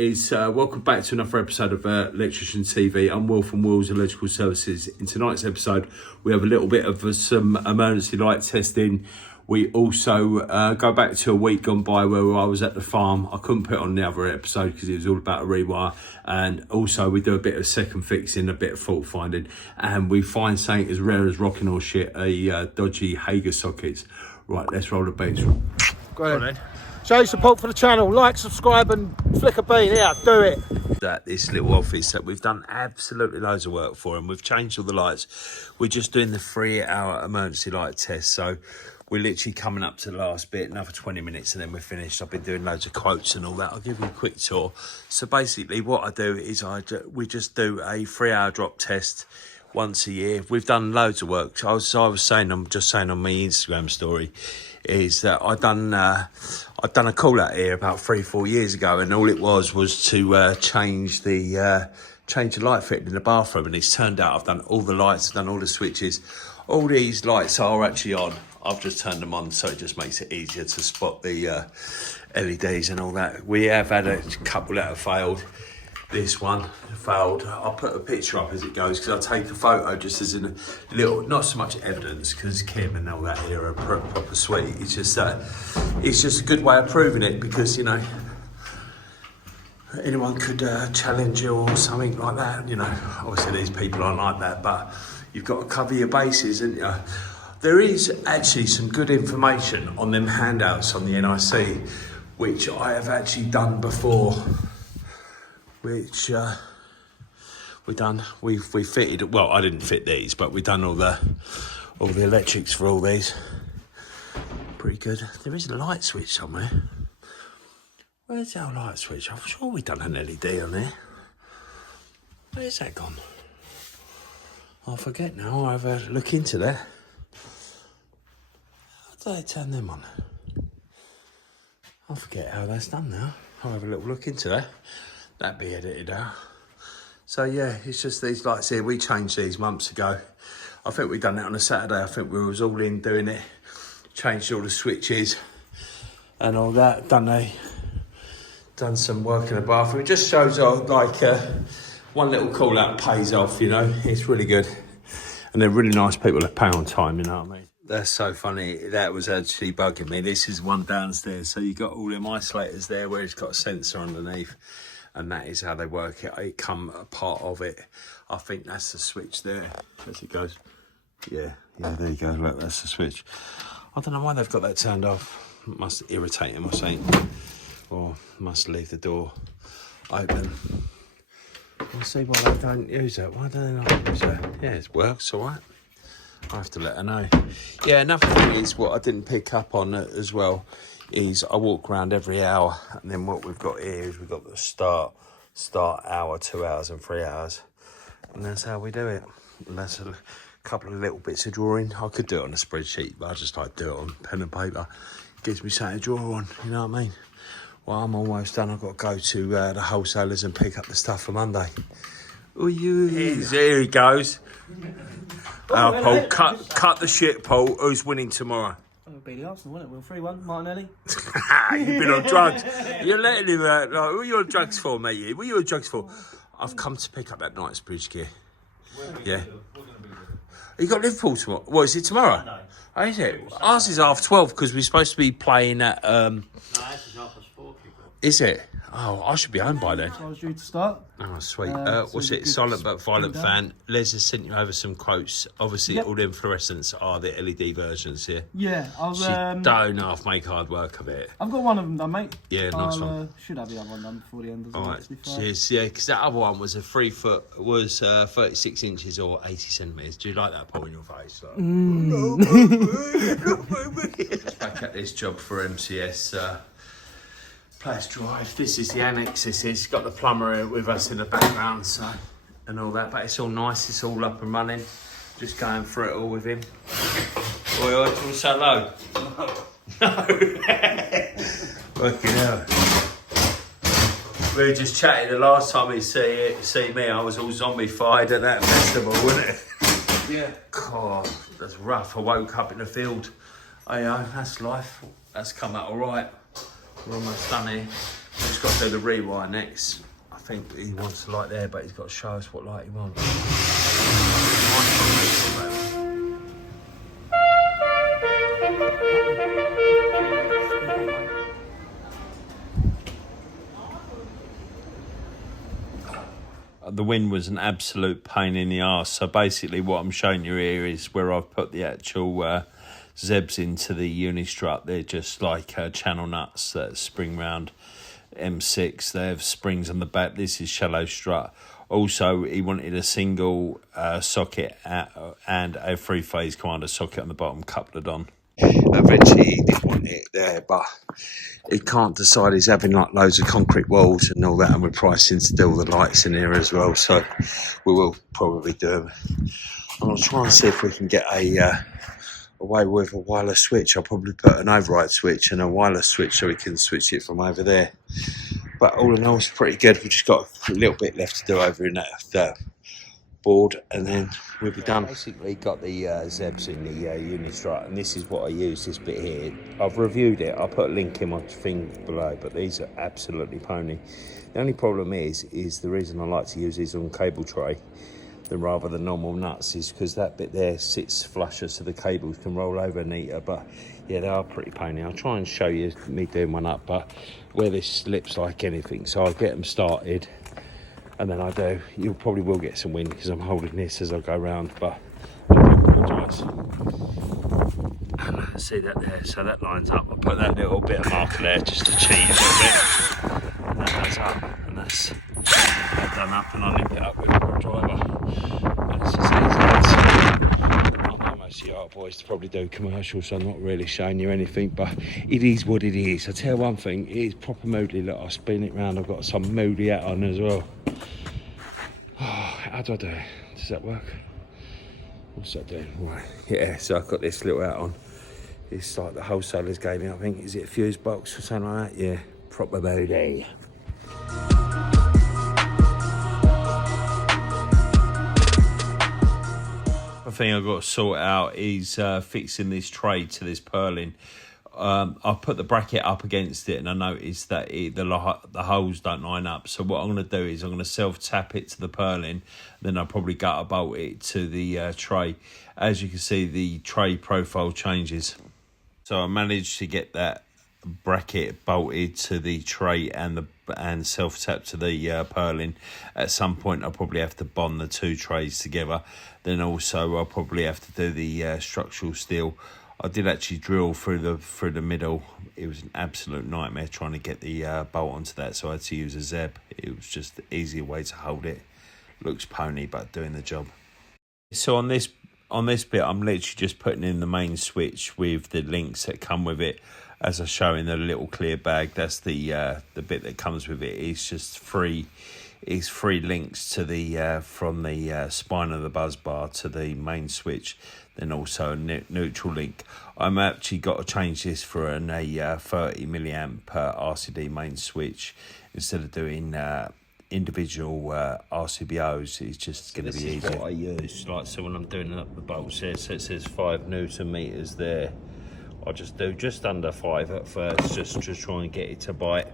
Is welcome back to another episode of Electrician TV. I'm Will from Will's Electrical Services. In tonight's episode, we have a little bit of some emergency light testing. We also go back to a week gone by where I was at the farm. I couldn't put on the other episode because it was all about a rewire. And also we do a bit of second fixing, a bit of fault finding. And we find something as rare as rocking or shit, a dodgy Hager sockets. Right, let's roll the beats. Go ahead. Show support for the channel, like, subscribe and flick a bean, yeah, do it. That this little office that we've done absolutely loads of work for, and we've changed all the lights. We're just doing the 3-hour emergency light test, so we're literally coming up to the last bit, another 20 minutes and then we're finished. I've been doing loads of quotes and all that. I'll give you a quick tour. So basically what I do is we just do a 3-hour drop test once a year. We've done loads of work. I'm just saying on my Instagram story, is that I'd done a call out here about 3-4 years ago, and all it was to change the light fitting in the bathroom, and it's turned out I've done all the lights, I've done all the switches. All these lights are actually on. I've just turned them on, so it just makes it easier to spot the LEDs and all that. We have had a couple that have failed. This one failed. I'll put a picture up as it goes because I'll take a photo just as in a little, not so much evidence because Kim and all that here are proper sweet. It's just a good way of proving it because, you know, anyone could challenge you or something like that. You know, obviously these people aren't like that, but you've got to cover your bases, haven't you? There is actually some good information on them handouts on the NIC, which I have actually done before. Which we fitted. Well, I didn't fit these, but we done all the electrics for all these. Pretty good. There is a light switch somewhere. Where's our light switch? I'm sure we done an LED on there. Where's that gone? I forget now. I'll have a look into that. How do they turn them on? I forget how that's done now. I'll have a little look into that. That'd be edited out. So yeah, it's just these lights here. We changed these months ago. I think we done it on a Saturday. I think we was all in doing it. Changed all the switches and all that. Done some work in the bathroom. It just shows one little call out pays off, you know. It's really good. And they're really nice people that pay on time, you know what I mean? That's so funny. That was actually bugging me. This is one downstairs. So you got all them isolators there where it's got a sensor underneath. And that is how they work it. It come a part of it. I think that's the switch there as it goes. Yeah, there you go. Look, that's the switch. I don't know why they've got that turned off. It must irritate them or something. Or must leave the door open. We'll see why they don't use it. Why do they not use it? Yeah, it works all right. I have to let her know. Yeah, another thing is what I didn't pick up on as well is I walk around every hour, and then what we've got here is we've got the start hour, 2 hours and 3 hours, and that's how we do it. And that's a couple of little bits of drawing. I could do it on a spreadsheet, but I just like to do it on pen and paper. It gives me something to draw on, you know what I mean? Well, I'm almost done. I've got to go to the wholesalers and pick up the stuff for Monday. Oh, here he goes. Paul, cut the shit, Paul. Who's winning tomorrow? It'll be the Arsenal, won't it? We'll 3-1, Martinelli. You've been on drugs. You're letting him out. Like, what are you on drugs for, mate? What are you on drugs for? I've come to pick up that Knightsbridge gear. Yeah. You got Liverpool tomorrow? What, is it tomorrow? No. Oh, is it? Ours is 12:30 because we're supposed to be playing at... No, ours is 4:30. Is it? Oh, I should be home by then. So I was due to start. Oh, sweet. What's it? Silent but Violent fan. Les has sent you over some quotes. Obviously, all the fluorescents are the LED versions here. Yeah, She don't half make hard work of it. I've got one of them done, mate. Yeah, nice one. Should have the other one done before the end of the All right, cheers. Yeah, because that other one was a 3 foot, was 36 inches or 80 centimetres. Do you like that, Paul, in your face? Like, Just back at this job for MCS. Place drive. This is the annex. This is got the plumber with us in the background, so and all that. But it's all nice. It's all up and running. Just going through it all with him. Oi, do you want to say hello? No. Working out. We were just chatting the last time he see me. I was all zombie-fied at that festival, wasn't it? Yeah. God, that's rough. I woke up in the field. Hey, that's life. That's come out all right. We're almost done here. He's got to do the rewire next. I think he wants the light there, but he's got to show us what light he wants. The wind was an absolute pain in the arse. So basically what I'm showing you here is where I've put the actual Zebs into the Unistrut. They're just like channel nuts that spring round M6. They have springs on the back. This is shallow strut. Also, he wanted a single socket and a three-phase commander socket on the bottom, coupled on. Eventually he did want it there, but he can't decide. He's having like loads of concrete walls and all that, and we're pricing to do all the lights in here as well, so we will probably do them. I'm going to try and see if we can get away with a wireless switch. I'll probably put an override switch and a wireless switch so we can switch it from over there. But all in all, it's pretty good. We've just got a little bit left to do over in that board, and then we'll be done. Basically got the Zebs in the Unistrut, and this is what I use, this bit here. I've reviewed it. I'll put a link in my thing below, but these are absolutely pony. The only problem is the reason I like to use these on cable tray than rather than normal nuts is because that bit there sits flusher so the cables can roll over neater. But yeah, they are pretty pony. I'll try and show you me doing one up, but where this slips like anything, so I'll get them started. And then you probably will get some wind because I'm holding this as I go around, but I do apologise. And see that there, so that lines up. I'll put that little bit of marker there just to cheat a little bit. And that goes up, and that's done up, and I'll link it up with a driver. And it's as easy as I know most of you boys to probably do commercials, so I'm not really showing you anything, but it is what it is. I tell you one thing, it is proper moody. Look, I'll spin it round, I've got some moody hat on as well. How do I do it? Does that work? What's that doing? Right. Yeah, so I've got this little hat on. It's like the wholesalers gave me, I think. Is it a fuse box or something like that? Yeah, proper moody. The thing I've got to sort out is fixing this tray to this purlin. I put the bracket up against it and I noticed that the holes don't line up. So what I'm going to do is I'm going to self-tap it to the purlin. Then I'll probably gutter bolt it to the tray. As you can see, the tray profile changes. So I managed to get that bracket bolted to the tray and self-tap to the purlin. At some point I'll probably have to bond the two trays together. Then also I'll probably have to do the structural steel. I did actually drill through the middle. It was an absolute nightmare trying to get the bolt onto that, so I had to use a Zeb. It was just the easier way to hold it. Looks pony, but doing the job. So on this bit, I'm literally just putting in the main switch with the links that come with it. As I show in the little clear bag, that's the bit that comes with it. It's just free. It's 3 links to the from the spine of the buzz bar to the main switch, then also a neutral link. I'm actually got to change this for a 30 milliamp RCD main switch instead of doing individual RCBOs. It's just going to be easier. What I use, like, so when I'm doing up the bolts here, so it says 5 Newton meters there. I just do just under 5 at first, just try and get it to bite.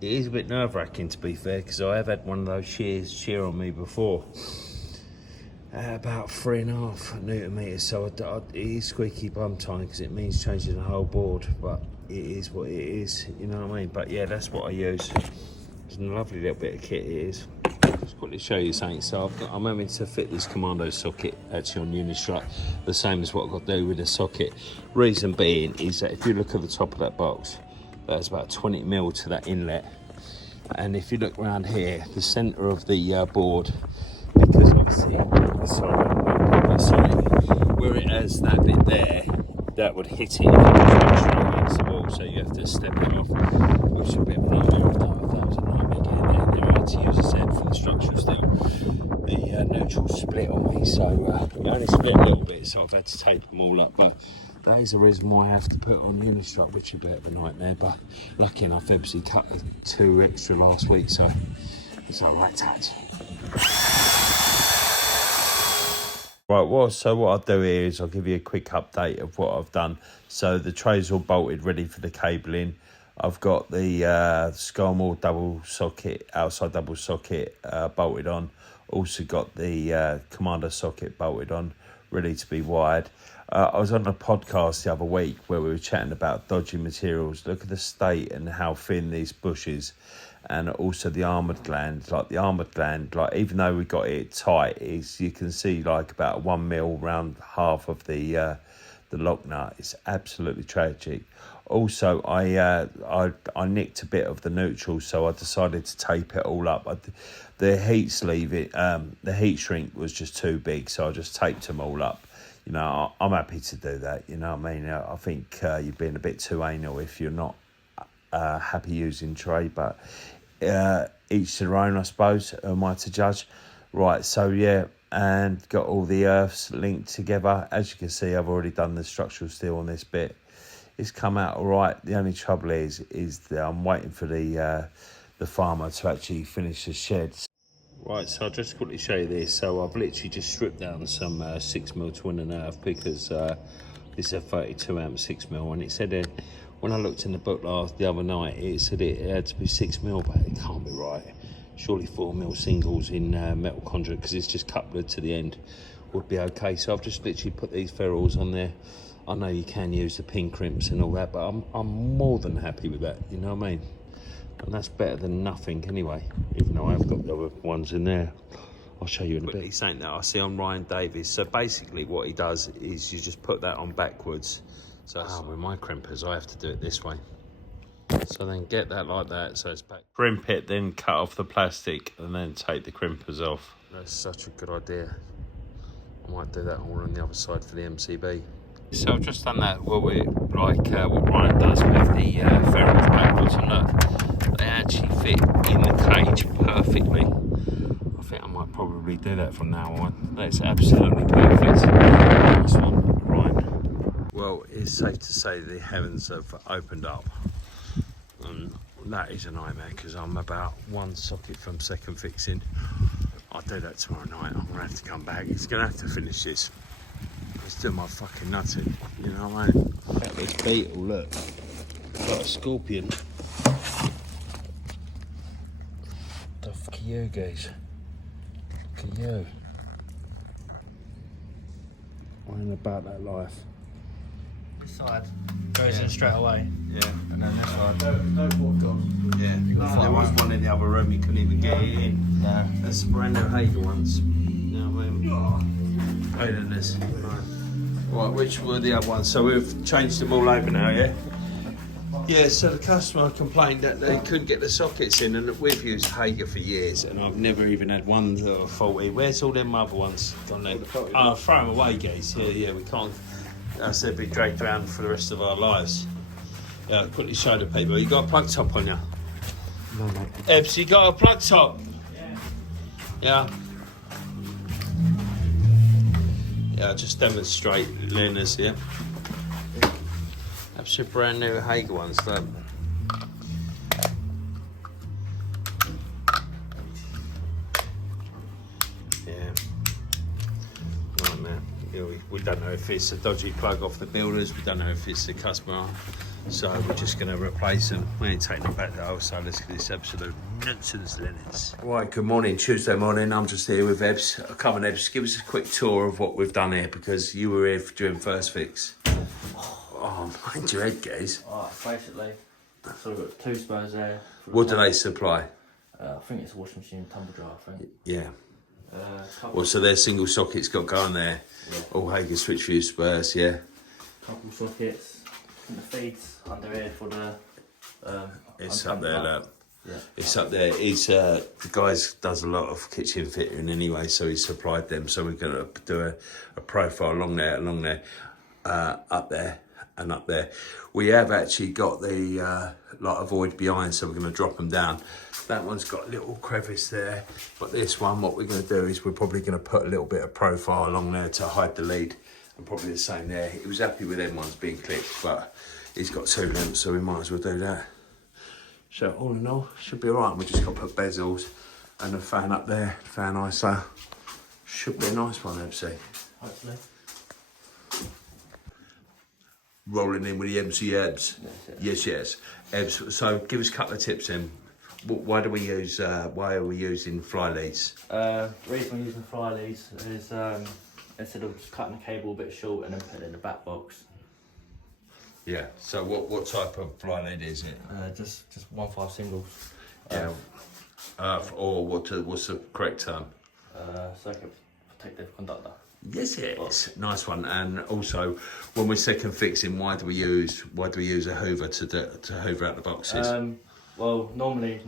It is a bit nerve-wracking, to be fair, because I have had one of those shear on me before. About 3.5 Newton meters, so it is squeaky bum time because it means changing the whole board, but it is what it is, you know what I mean? But yeah, that's what I use. It's a lovely little bit of kit it is. Just quickly show you something. So I'm having to fit this commando socket actually on Unistrut, the same as what I've got to do with the socket. Reason being is that if you look at the top of that box, there's about 20 mil to that inlet, and if you look around here, the centre of the board, because obviously where it has that bit there, that would hit it if it was straight against the wall, so you have to step it off, which is a bit of a nightmare. That was a nightmare getting there. Then I had to use a set for the structural steel. The neutral split on me, so it only split a little bit, so I've had to tape them all up, but that is the reason why I have to put it on the Unistrut, which is a bit of a nightmare, but lucky enough, obviously cut 2 extra last week, so it's all right, touch. Right, well, so what I'll do here is I'll give you a quick update of what I've done. So the tray's all bolted, ready for the cabling. I've got the Scarmore double socket, outside double socket bolted on. Also got the commander socket bolted on, ready to be wired. I was on a podcast the other week where we were chatting about dodgy materials. Look at the state and how thin these bushes, and also the armoured gland. Like the armoured gland, like even though we got it tight, is you can see like about 1 mil around half of the lock nut. It's absolutely tragic. Also, I nicked a bit of the neutral, so I decided to tape it all up. The heat sleeve, the heat shrink was just too big, so I just taped them all up. You know, I'm happy to do that. You know what I mean? I think you're being a bit too anal if you're not happy using tray, but each to their own, I suppose. Who am I to judge? Right, so yeah, and got all the earths linked together. As you can see, I've already done the structural steel on this bit. It's come out all right. The only trouble is that I'm waiting for the farmer to actually finish the sheds. Right, so I'll just quickly show you this. So I've literally just stripped down some 6mm twin and earth because this is a 32 amp 6mm, and it said when I looked in the book the other night, it said it had to be 6mm, but it can't be right. Surely 4mm singles in metal conduit, because it's just coupled to the end, would be okay. So I've just literally put these ferrules on there. I know you can use the pin crimps and all that, but I'm more than happy with that, you know what I mean? And that's better than nothing anyway, even though I've got the other ones in there. I'll show you in a bit. He's saying that I see on Ryan Davies. So basically what he does is you just put that on backwards. So with my crimpers, I have to do it this way. So then get that like that, so it's back. Crimp it, then cut off the plastic, and then take the crimpers off. That's such a good idea. I might do that all on the other side for the MCB. So I've just done that what Ryan does with the ferrules backwards, and look, they actually fit in the cage perfectly. I think I might probably do that from now on. That's absolutely perfect. Nice one, Ryan. Well, it's safe to say the heavens have opened up, and that is a nightmare because I'm about one socket from second fixing. I'll do that tomorrow night. I'm gonna have to come back. He's gonna have to finish this. It's doing my fucking nutting, you know what I mean? Look at this beetle, look. It's like a scorpion. The fuck are you guys? Look at you. I ain't about that life. This side goes in straight away. Yeah. And then this side. No walk on. Yeah. There was one in the other room, you couldn't even get it in. No. That's the brand new hager ones. You know what I mean? Better than this. Right, which were the other ones? So we've changed them all over now, yeah? Yeah, so the customer complained that they couldn't get the sockets in, and we've used Hager for years, and I've never even had one that were faulty. Where's all them other ones gone there? Oh, throw them away, guys. Yeah, we can't. That's they'll be dragged around for the rest of our lives. Yeah, quickly show the people. You got a plug top on you? No, mate. Ebbs, you got a plug top? Yeah. Yeah, just demonstrate learners here. Absolutely brand new Hager ones, though. Yeah. Nightmare. Yeah, we don't know if it's a dodgy plug off the builders, we don't know if it's the customer, so we're just going to replace them. We ain't taking them back to wholesale, this absolute nonsense, Lennox. Right, good morning, Tuesday morning. I'm just here with Ebbs. Come on, Ebbs, give us a quick tour of what we've done here, because you were here during first fix. Oh, mind your head, guys. Alright, basically, so we've got two spurs there. What do they supply? I think it's a washing machine, tumble dryer, I think. Yeah. Well, so their single sockets got going there. Yeah. All Hager switch fuse spurs, yeah. Couple sockets. And the feeds under here for the. It's up there, look. Yeah. It's up there. He's the guys does a lot of kitchen fitting anyway, so he supplied them. So we're gonna do a profile along there, up there. And up there, we have actually got the lot of void behind, so we're going to drop them down. That one's got a little crevice there, but this one, what we're going to do is we're probably going to put a little bit of profile along there to hide the lead, and probably the same there. He was happy with them ones being clipped, but he's got 2 lamps, so we might as well do that. So all in all, should be all right. We just got to put bezels and a fan up there, fan ISO. Should be a nice one, MC. Hopefully. rolling in with the MC Ebs. Yes. Ebs. So give us a couple of tips then. Why are we using fly leads? The reason we're using fly leads is instead of just cutting the cable a bit short and then putting it in the back box. Yeah. So what type of fly lead is it? Just 1/5 singles. Yeah. Or what's the correct term? Circuit protective conductor. Yes. Nice one. And also, when we're second fixing, why do we use a hoover to hoover out the boxes? Well, normally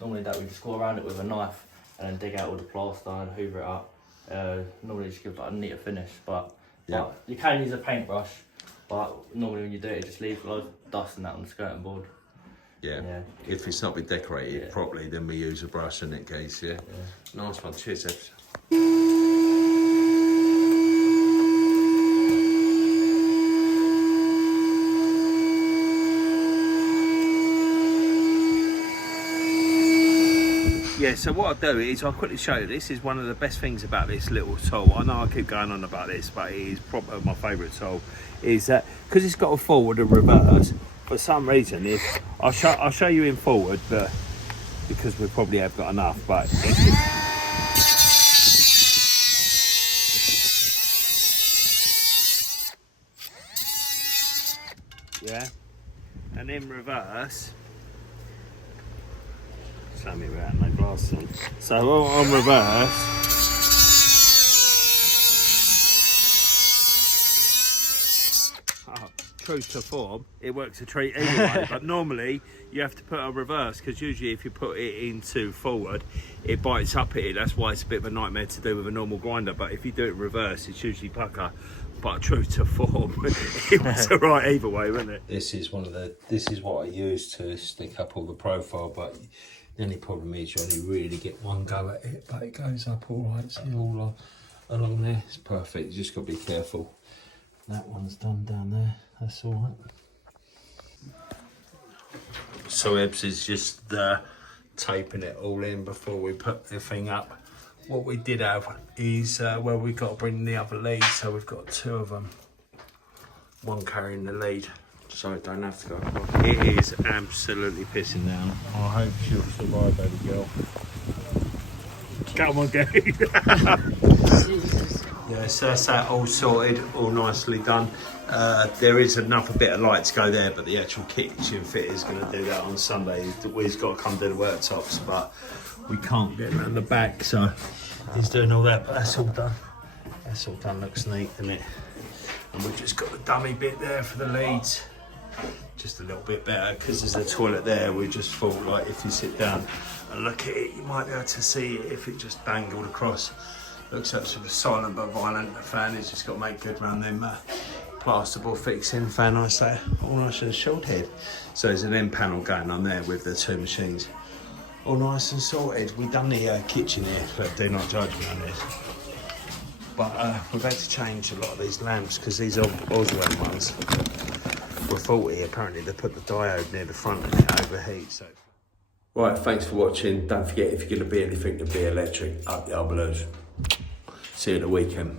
that we just go around it with a knife and then dig out all the plaster and hoover it up. Normally just give like a neater finish, but you can use a paintbrush. But normally when you do it, just leave a lot of dust and that on the skirting board. Yeah. If it's not been decorated properly, then we use a brush in that case. Yeah. Nice one. Cheers, Ebs. Yeah, so what I'll do is I'll quickly show you. This is one of the best things about this little tool. I know I keep going on about this, but it is probably my favourite tool. Is that because it's got a forward and reverse. For some reason, if I'll show you in forward, but because we probably have got enough. But yeah, and in reverse. Slam it without no glasses on. So on reverse. True to form, it works a treat anyway. But normally you have to put a reverse because usually if you put it into forward, it bites up at it. That's why it's a bit of a nightmare to do with a normal grinder. But if you do it reverse, it's usually pucker. But true to form, it was alright either way, wasn't it? This is what I use to stick up all the profile, but the only problem is you only really get one go at it, but it goes up all right. See all along there, it's perfect. You just got to be careful. That one's done down there. That's all right. So Ebs is just taping it all in before we put the thing up. What we did have is well, we've got to bring the other lead, so we've got two of them. One carrying the lead, so it don't have to go across. It is absolutely pissing down. I hope she'll survive, baby girl. Come on, Gary. Yeah, so that's that all sorted, all nicely done. There is another bit of light to go there, but the actual kitchen fit is going to do that on Sunday. We've got to come do the worktops, but we can't get around the back, so he's doing all that, but that's all done. That's all done, looks neat, doesn't it? And we've just got the dummy bit there for the leads. Just a little bit better, because there's a toilet there. We just thought, like, if you sit down and look at it, you might be able to see it if it just dangled across. Looks absolutely silent but violent. The fan is just got to make good around them plasterboard fixing. Fan, I say, all nice and short head. So there's an end panel going on there with the two machines. All nice and sorted. We've done the kitchen here, but do not judge me on this. But we've had to change a lot of these lamps because these are Oswald ones were faulty. Apparently they put the diode near the front and it overheats. So. Right, thanks for watching. Don't forget, if you're going to be anything to be electric, up the old blues. See you at the weekend.